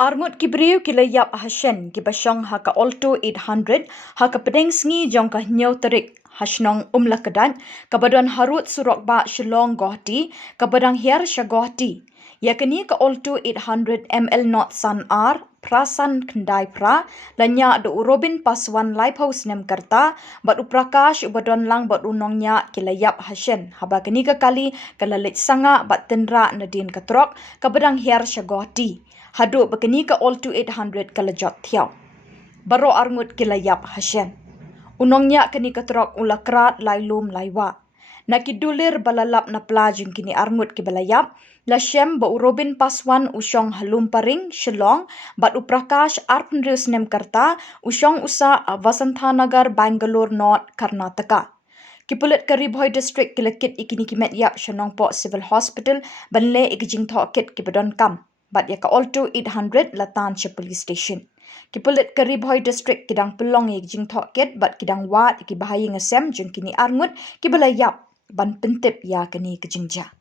Ngut ki Briew ki layap Hashen ki basyong ha ka ALTO-800 ha ka pedengsngi jong ka nyau terik Hashnong umlakadan ka badan harut Surokbah Shillong-Guwahati ka badang hiar Shillong-Guwahati. Yakni ka ALTO-800 ml not san R prasan kendai pra lanya do urobin paswan lighthouse nem karta bat uprakash ubadon lang bat unongnya ki layap Hashen haba kini ka kali kalalit sanga bat tendra nadin katrok ka badang hiar Shillong-Guwahati. Hadu begini ke ALTO-800 kalajot thiau. Baro Ngut kilayap Hashen. Unongnya kini keterok ulakrat lailum laiwa. Nakidulir balalap na plajung kini Ngut ki balayap. Lashem ba urobin paswan usyong halum paring Shillong bat uprakash arpnrius nem karta usyong usa Vasantanagar Bangalore North Karnataka. Kipulit Karibhoy District kilakit ikini kimet yap Shanongpo Civil Hospital banle ikijing thokit kibadon kam. Bat ya ka ALTO-800 Latan Che Police Station. Kipulit Karibhoy District kidang pelong ikijing thokit bat kidang wat iki bahaya ngasem jung kini Ngut kibalayap ban pentip ya kini kejingja.